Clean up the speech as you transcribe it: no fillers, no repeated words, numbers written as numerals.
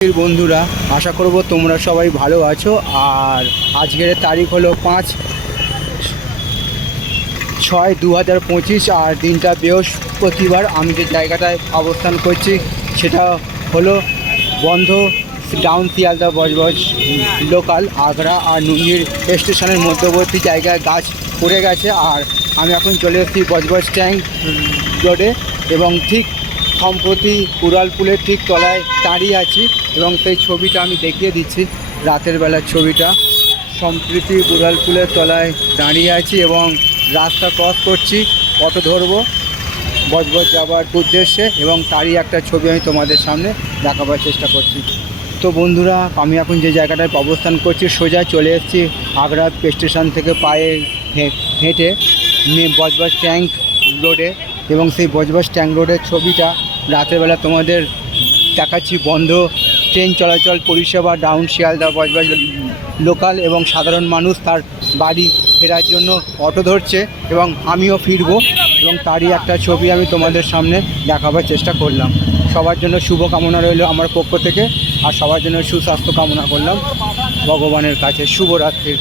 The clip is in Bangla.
বন্ধুরা, আশা করব তোমরা সবাই ভালো আছো। আর আজকের তারিখ হলো 5/6/2025 আর দিনটা বৃহস্পতিবার। আমি যে জায়গাটায় অবস্থান করছি সেটা হলো বন্ধ ডাউন শিয়ালদা বজবজ লোকাল আগ্রা আর নুঙ্গির স্টেশনের মধ্যবর্তী জায়গায় গাছ পড়ে গেছে। আর আমি এখন চলে এসেছি বজবজ ট্যাঙ্ক রোডে এবং ঠিক সম্প্রতি উড়ালপুলের ঠিক তলায় দাঁড়িয়ে আছি এবং সেই ছবিটা আমি দেখিয়ে দিচ্ছি। রাতের বেলার ছবিটা, সম্প্রতি উড়ালপুলের তলায় দাঁড়িয়ে আছি এবং রাস্তা ক্রস করছি, অটো ধরবো বজবজ যাবার উদ্দেশ্যে এবং তারই একটা ছবি আমি তোমাদের সামনে দেখাবার চেষ্টা করছি। তো বন্ধুরা, আমি এখন যে জায়গাটায় অবস্থান করছি সোজা চলে এসেছি আগ্রা স্টেশন থেকে পায়ে হেঁটে বজবজ ট্যাঙ্ক রোডে এবং সেই বজবজ ট্যাঙ্ক রোডের ছবিটা রাতের বেলা তোমাদের দেখাচ্ছি। বন্ধ ট্রেন চলাচল পরিষেবা ডাউন শিয়ালদা বজবজ লোকাল এবং সাধারণ মানুষ তার বাড়ি ফেরার জন্য অটো ধরছে এবং আমিও ফিরবো এবং তারই একটা ছবি আমি তোমাদের সামনে দেখাবার চেষ্টা করলাম। সবার জন্য শুভ কামনা রইল আমার পক্ষ থেকে আর সবার জন্য সুস্বাস্থ্য কামনা করলাম ভগবানের কাছে। শুভরাত্রি।